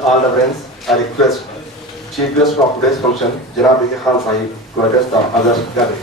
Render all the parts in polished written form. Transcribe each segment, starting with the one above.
With all the friends, I request Chief Guest of today's function, Janab Khan Sahib, to address the other gathering.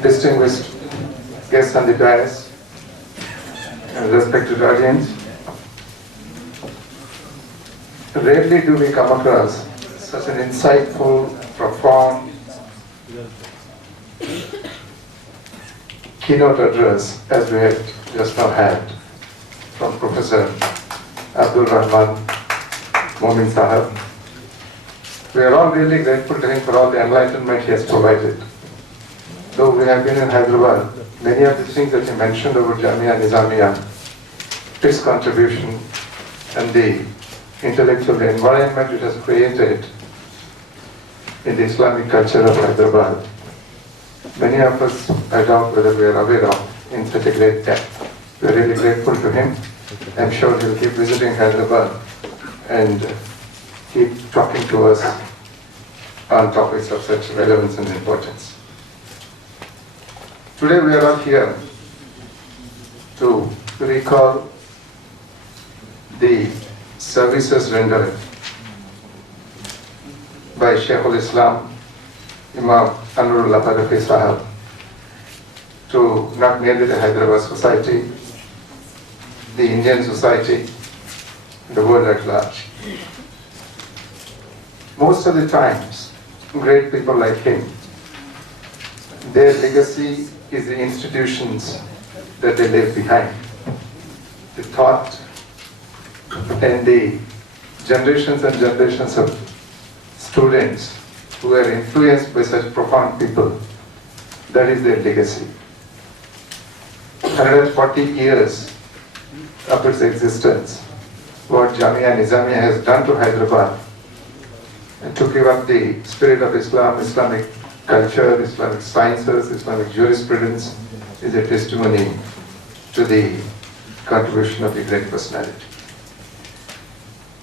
Distinguished guests on the dais and respected audience, rarely do we come across such an insightful, profound keynote address as we had just now had from Professor Abdur Rahman Momin Sahab. We are all really grateful to him for all the enlightenment he has provided. Though we have been in Hyderabad, many of the things that he mentioned over Jamia Nizamia, his contribution and the intellectual environment it has created in the Islamic culture of Hyderabad, many of us, I doubt whether we are aware of in such a great depth. We are really grateful to him. I'm sure he'll keep visiting Hyderabad and keep talking to us on topics of such relevance and importance. Today we are all here to recall the services rendered by Shaykh al-Islam, Imam Anwarullah Farooqui Sahab, to not merely the Hyderabad society, the Indian society, the world at large. Most of the times, great people like him, their legacy is the institutions that they leave behind. The thought and the generations and generations of students who are influenced by such profound people, that is their legacy. 140 years of its existence, what Jamia Nizamia has done to Hyderabad, and to give up the spirit of Islam, Islamic culture, Islamic sciences, Islamic jurisprudence, is a testimony to the contribution of the great personality.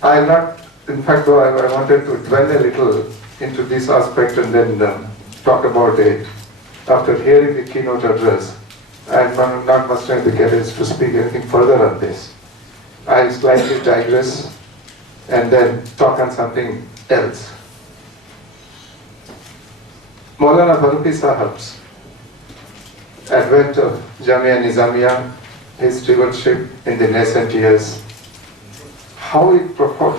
I am not, in fact, though I wanted to dwell a little into this aspect and then talk about it. After hearing the keynote address, I am not mustering the courage to speak anything further on this. I'll slightly digress and then talk on something else. Maulana Farooqui Sahab's advent of Jamia Nizamia, his stewardship in the nascent years, how it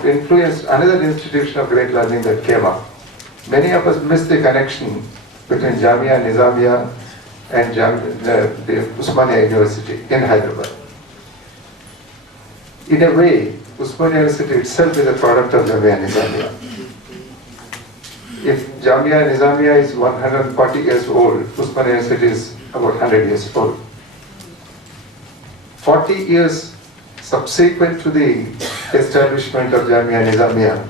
influenced another institution of great learning that came up. Many of us miss the connection between Jamia Nizamia and the Usmania University in Hyderabad. In a way, Usmania University itself is a product of Jamia Nizamia. If Jamia Nizamia is 140 years old, Usmania University is about 100 years old. 40 years subsequent to the establishment of Jamia Nizamia,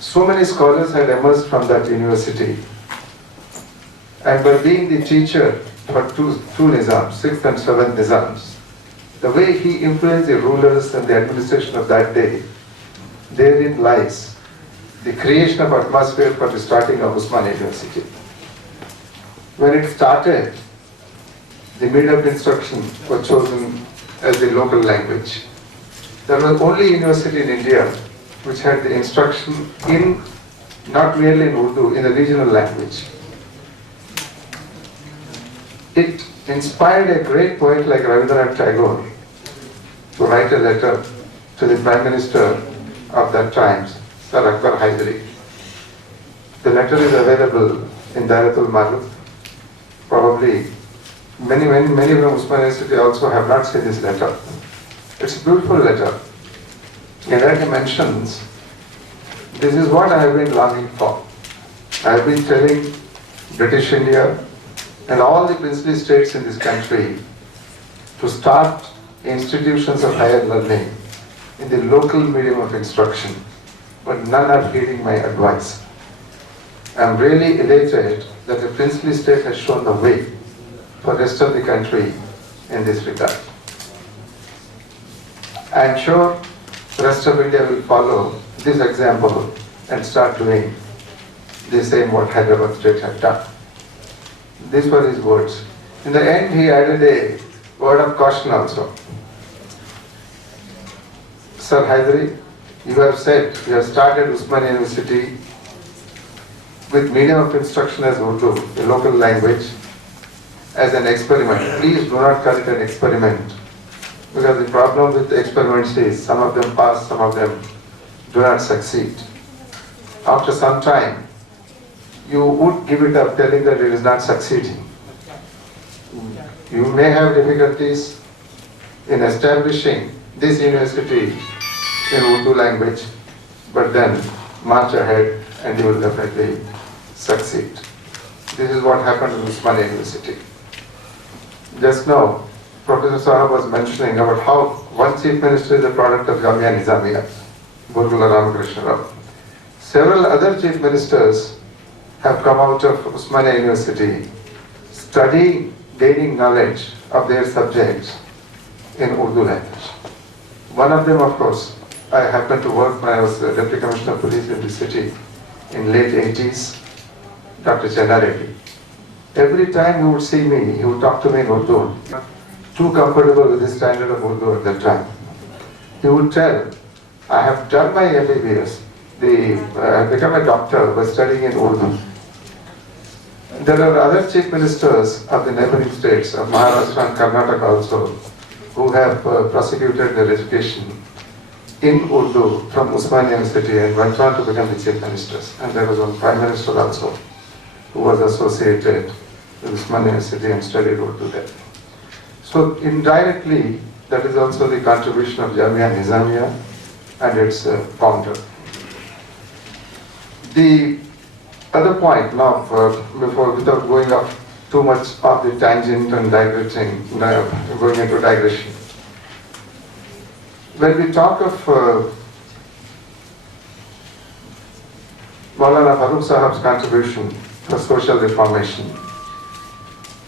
so many scholars had emerged from that university. And by being the teacher for two Nizams, 6th and 7th Nizams, the way he influenced the rulers and the administration of that day, therein lies the creation of atmosphere for the starting of Usmania University. When it started, the medium of instruction was chosen as the local language. There was only university in India which had the instruction in, not merely in Urdu, in the regional language. It inspired a great poet like Rabindranath Tagore to write a letter to the Prime Minister of that time, Sir Akbar Haidari. The letter is available in Daratul Maruf. Probably many from Usmania University also have not seen this letter. It's a beautiful letter. In that he mentions, this is what I have been longing for. I have been telling British India and all the princely states in this country to start institutions of higher learning in the local medium of instruction, but none are heeding my advice. I am really elated that the princely state has shown the way for the rest of the country in this regard. I am sure the rest of India will follow this example and start doing the same what Hyderabad state had done. These were his words. In the end, he added a word of caution also. Sir Haidari, you have said you have started Uthmaniyya University with medium of instruction as Urdu, a local language, as an experiment. Please do not call it an experiment, because the problem with experiments is some of them pass, some of them do not succeed. After some time, you would give it up telling that it is not succeeding. You may have difficulties in establishing this university in Urdu language, but then march ahead and you will definitely succeed. This is what happened in Uthmaniyya University. Just now, Professor Sahab was mentioning about how one chief minister is a product of Jamia Nizamia, Burgula Ramakrishna Rao. Several other chief ministers have come out of Uthmaniyya University studying, gaining knowledge of their subjects in Urdu language. One of them, of course, I happened to work when I was Deputy Commissioner of Police in the city in late 80s, Dr. Reddy. Every time he would see me, he would talk to me in Urdu. Too comfortable with the standard of Urdu at that time. He would tell, I have done my MBBS, I have become a doctor by studying in Urdu. There are other chief ministers of the neighboring states, of Maharashtra and Karnataka also, who have prosecuted their education in Urdu from Uthmaniyya University and went on to become the chief ministers. And there was one prime minister also who was associated with Uthmaniyya University and studied Urdu there. So indirectly, that is also the contribution of Jamia Nizamia and its founder. The other point now, without going off too much of the tangent and diverting, going into digression. When we talk of Maulana Farooq Sahab's contribution to social reformation,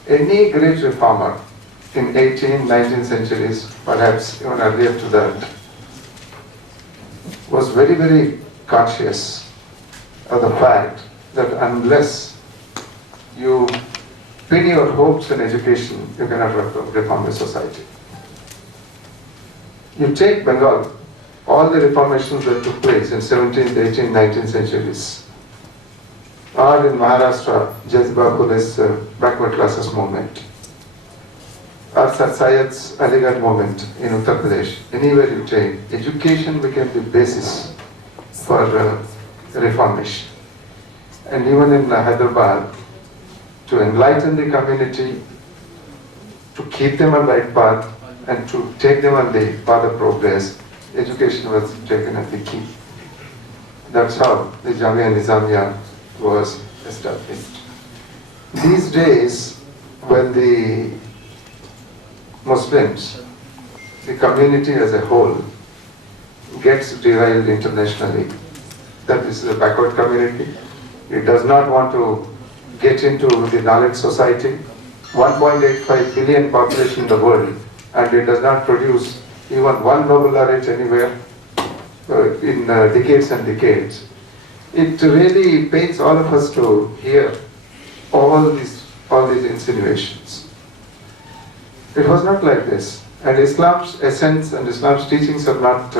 any great reformer in 18th, 19th centuries, perhaps even earlier to that, was very, very conscious of the fact that unless you pin your hopes in education, you cannot reform the society. You take Bengal, all the reformations that took place in 17th, 18th, 19th centuries, or in Maharashtra, Jazba Pule's backward classes movement, or Sir Syed's Aligarh movement in Uttar Pradesh, anywhere you take, education became the basis for reformation. And even in Hyderabad, to enlighten the community, to keep them on the right path, and to take them on the path of progress, education was taken as the key. That's how the Jamia Nizamia was established. These days, when the Muslims, the community as a whole, gets derailed internationally, that this is a backward community, it does not want to get into the knowledge society, 1.85 billion population in the world, and it does not produce even one Nobel laureate anywhere in decades and decades. It really pains all of us to hear all these insinuations. It was not like this, and Islam's essence and Islam's teachings are not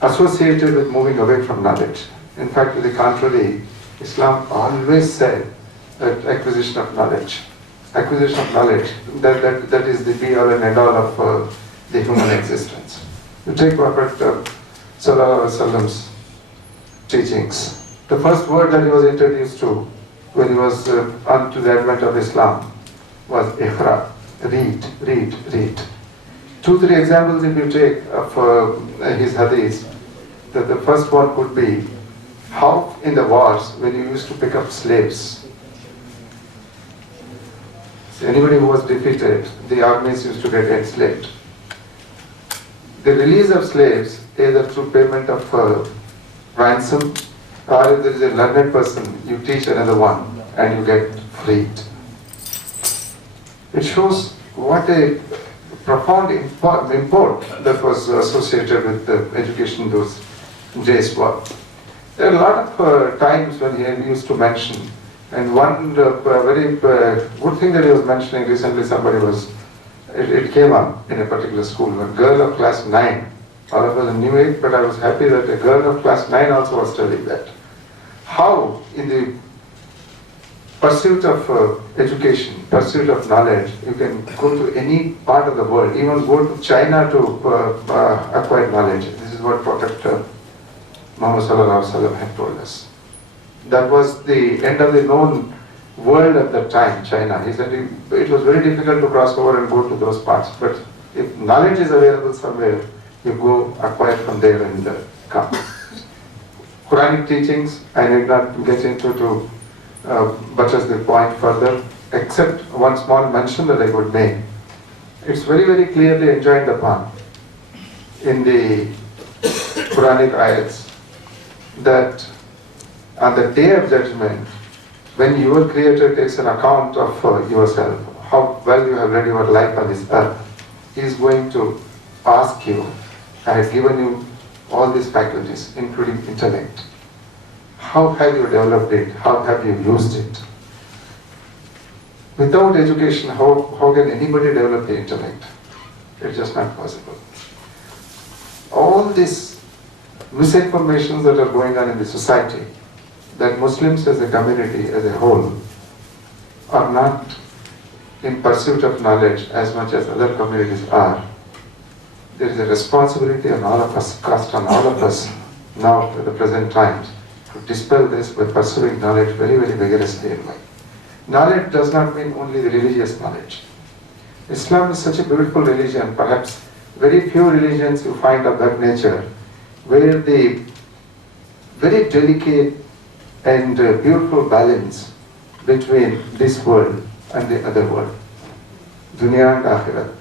associated with moving away from knowledge. In fact, to the contrary, Islam always said that acquisition of knowledge, that is the be all and end all of the human existence. You take Prophet Sallallahu Alaihi Wasallam's teachings. The first word that he was introduced to when he was unto the advent of Islam was Iqra, read, read, read. 2-3 examples if you take of his hadith, that the first one could be how in the wars when you used to pick up slaves. So anybody who was defeated, the armies used to get enslaved. The release of slaves, either through payment of ransom, or if there is a learned person, you teach another one and you get freed. It shows what a profound import that was associated with the education those days were. There are a lot of times when he used to mention And one very good thing that he was mentioning recently, it came up in a particular school, a girl of class 9, all of us knew it, but I was happy that a girl of class 9 also was studying that. How in the pursuit of education, pursuit of knowledge, you can go to any part of the world, even go to China to acquire knowledge. This is what Prophet Muhammad had told us. That was the end of the known world at that time, China. He said it was very difficult to cross over and go to those parts, but if knowledge is available somewhere, you go acquire from there and come. Quranic teachings, I need not get into to buttress the point further, except one small mention that I would make. It's very, very clearly enjoined upon in the Quranic ayats that on the day of judgment, when your Creator takes an account of yourself, how well you have led your life on this earth, He is going to ask you, I have given you all these faculties, including intellect. How have you developed it? How have you used it? Without education, how can anybody develop the intellect? It's just not possible. All these misinformations that are going on in the society, that Muslims as a community, as a whole, are not in pursuit of knowledge as much as other communities are. There is a responsibility on all of us, cast on all of us now at the present times, to dispel this by pursuing knowledge very, very vigorously in life. Knowledge does not mean only the religious knowledge. Islam is such a beautiful religion, perhaps very few religions you find of that nature, where the very delicate and beautiful balance between this world and the other world, dunya and akhirat.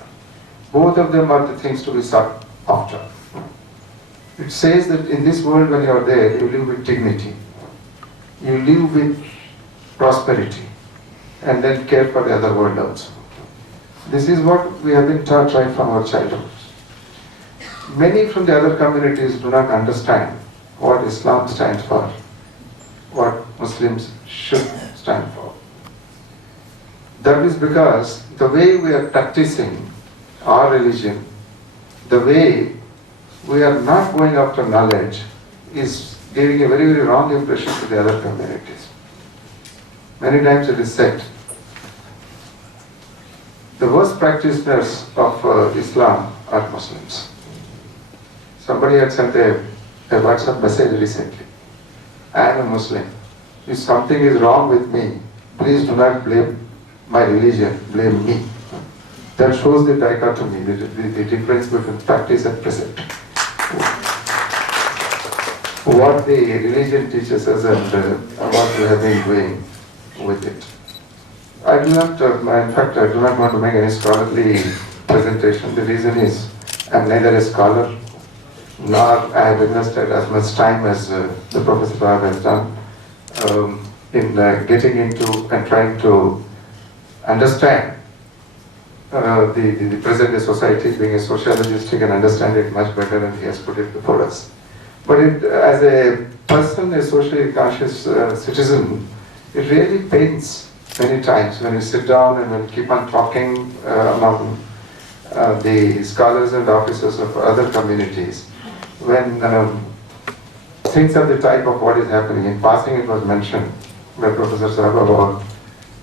Both of them are the things to be sought after. It says that in this world, when you are there, you live with dignity, you live with prosperity, and then care for the other world also. This is what we have been taught right from our childhood. Many from the other communities do not understand what Islam stands for, what Muslims should stand for. That is because the way we are practicing our religion, the way we are not going after knowledge, is giving a very, very wrong impression to the other communities. Many times it is said, the worst practitioners of Islam are Muslims. Somebody had sent a WhatsApp message recently. I am a Muslim. If something is wrong with me, please do not blame my religion, blame me. That shows the dichotomy, the difference between practice and precept. What the religion teaches us and what we have been doing with it. I do not, in fact, I do not want to make any scholarly presentation. The reason is, I am neither a scholar, nor I have invested as much time as the Professor has done in getting into and trying to understand the present-day society. Being a sociologist, he can understand it much better than he has put it before us. But as a person, a socially conscious citizen, it really pains many times when you sit down and when keep on talking among the scholars and officers of other communities, when things of the type of what is happening. In passing, it was mentioned by Professor Sahab about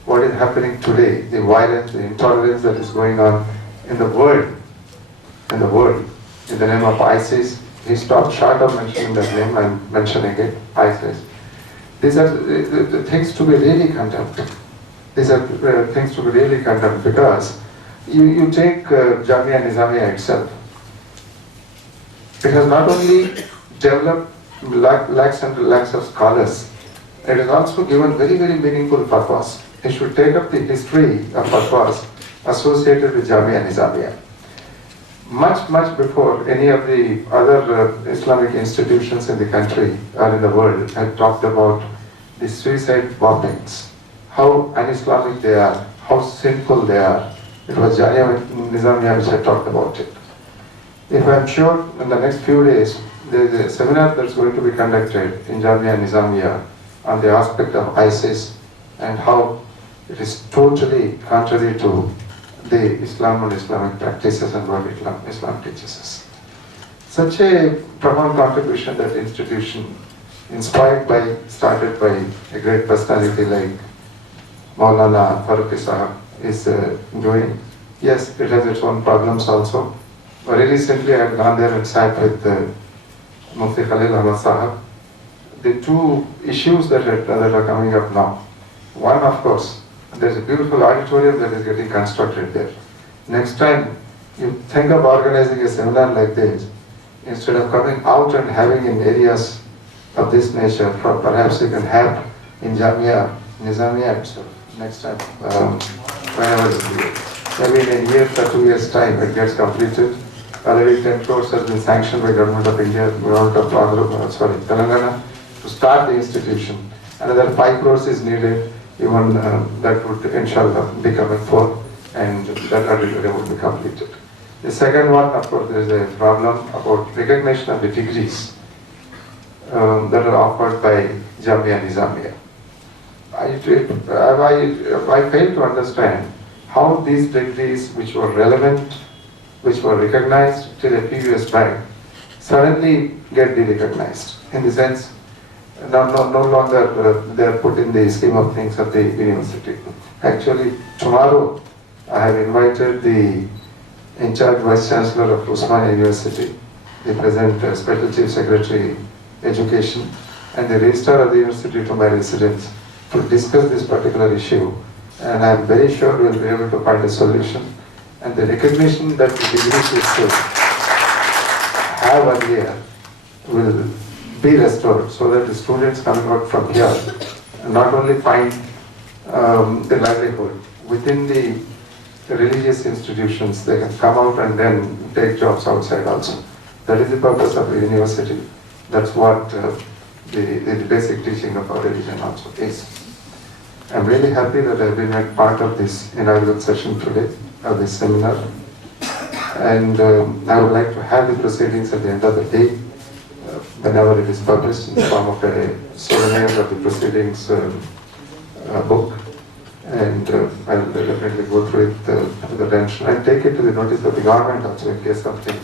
what is happening today, the violence, the intolerance that is going on in the world, in the name of ISIS. He stopped short of mentioning that name and mentioning it, ISIS. These are the things to be really condemned. These are things to be really condemned because you take Jamia Nizamia itself. It has not only developed lakhs and lakhs of scholars, it has also given very, very meaningful purpose. It should take up the history of purpose associated with Jamia Nizamia. Much before any of the other Islamic institutions in the country or in the world had talked about the suicide bombings, how un-Islamic they are, how sinful they are. It was Jamia Nizamia which had talked about it. If I'm sure in the next few days, there is a seminar that's going to be conducted in Jamia Nizamia on the aspect of ISIS and how it is totally contrary to the Islam and Islamic practices and what Islam teaches us. Such a profound contribution that institution, started by a great personality like Maulana Farooqui Sahab, is doing. Yes, it has its own problems also. Very recently I have gone there and sat with Mufti Khalil Ahmad Sahab. The two issues that are coming up now. One, of course, there's a beautiful auditorium that is getting constructed there. Next time you think of organizing a seminar like this, instead of coming out and having in areas of this nature, perhaps you can have in Jamia Nizamia itself. Next time, whenever it is. Maybe in a year or 2 years' time it gets completed. Already 10 crores has been sanctioned by Government of India, Government of Telangana, to start the institution. Another 5 crores is needed, even that would inshallah be coming forth, and that auditorium would be completed. The second one, of course, there is a problem about recognition of the degrees that are offered by Jamia Nizamia. I fail to understand how these degrees, which were relevant, which were recognized till a few years back, suddenly get de-recognized. In the sense, no longer they are put in the scheme of things of the university. Actually, tomorrow I have invited the in-charge Vice Chancellor of Laksmhmiah University, the present Special Chief Secretary Education, and the Registrar of the University to my residence to discuss this particular issue, and I am very sure we will be able to find a solution. And the recognition that the degrees we should have earlier will be restored, so that the students coming out from here not only find the livelihood within the religious institutions, they can come out and then take jobs outside also. That is the purpose of the university. That's what the basic teaching of our religion also is. I'm really happy that I've been made part of this inaugural session today, of this seminar. And I would like to have the proceedings at the end of the day, whenever it is published in the form of a souvenir of the proceedings book. And I will definitely go through it with attention and take it to the notice of the government also in case something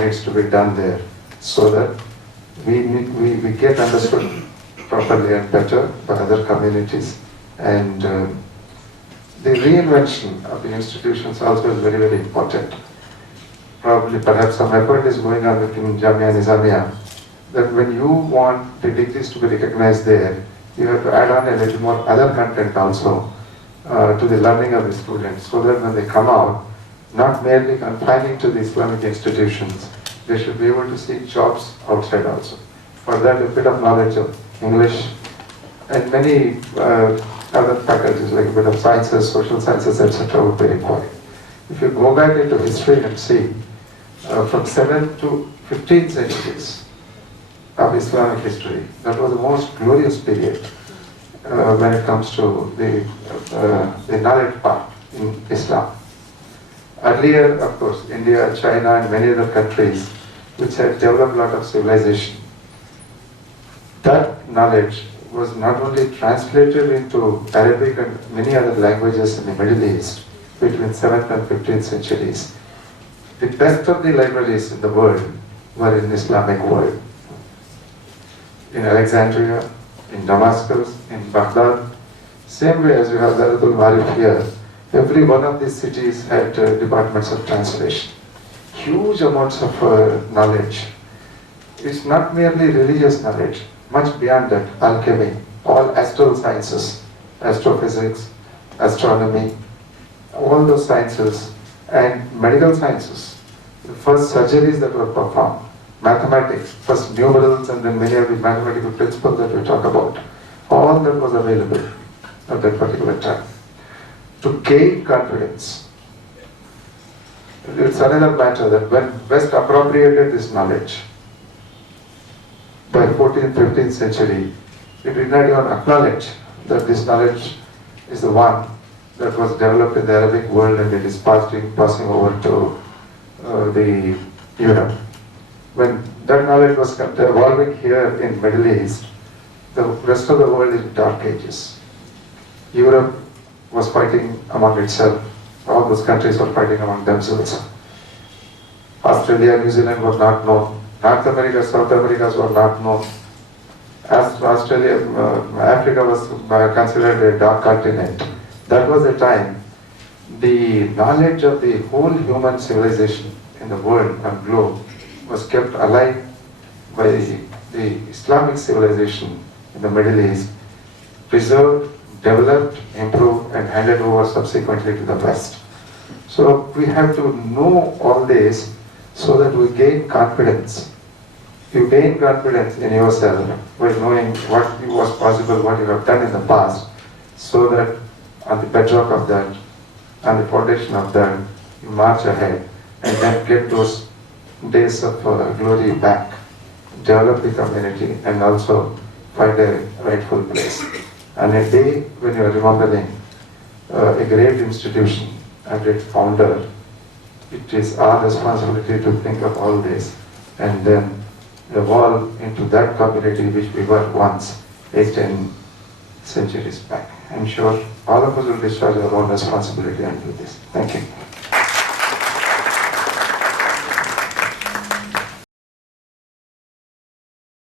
needs to be done there, so that we get understood properly and better by other communities. And the reinvention of the institutions also is very, very important. Probably, perhaps some effort is going on within Jamia Nizamia, that when you want the degrees to be recognized there, you have to add on a little more other content also to the learning of the students, so that when they come out, not merely confining to the Islamic institutions, they should be able to seek jobs outside also. For that, a bit of knowledge of English and many other faculties, like a bit of sciences, social sciences, etc. would be required. If you go back into history and see, from 7th to 15th centuries of Islamic history, that was the most glorious period when it comes to the knowledge part in Islam. Earlier, of course, India, China, and many other countries which had developed a lot of civilization, that knowledge was not only translated into Arabic and many other languages in the Middle East between 7th and 15th centuries. The best of the libraries in the world were in the Islamic world. In Alexandria, in Damascus, in Baghdad. Same way as you have Darul Marif here, every one of these cities had departments of translation. Huge amounts of knowledge. It's not merely religious knowledge, much beyond that, alchemy, all astral sciences, astrophysics, astronomy, all those sciences, and medical sciences. The first surgeries that were performed, mathematics, first numerals and then many of the mathematical principles that we talk about, all that was available at that particular time. To gain confidence, it's another matter that when West appropriated this knowledge, by 14th, 15th century, it did not even acknowledge that this knowledge is the one that was developed in the Arabic world and it is passing over to the Europe. When that knowledge was evolving here in Middle East, the rest of the world is in dark ages. Europe was fighting among itself. All those countries were fighting among themselves. Australia, New Zealand were not known. North America, South America were not known. As Australia, Africa was considered a dark continent. That was the time the knowledge of the whole human civilization in the world and globe was kept alive by the Islamic civilization in the Middle East, preserved, developed, improved, and handed over subsequently to the West. So we have to know all this so that we gain confidence. You gain confidence in yourself by knowing what was possible, what you have done in the past, so that on the bedrock of that, on the foundation of that, you march ahead and then get those days of glory back, develop the community, and also find a rightful place. And a day when you are remembering a great institution and its founder, it is our responsibility to think of all this and then evolve into that community which we were once 8-10 centuries back. I'm sure all of us will discharge our own responsibility and do this. Thank you.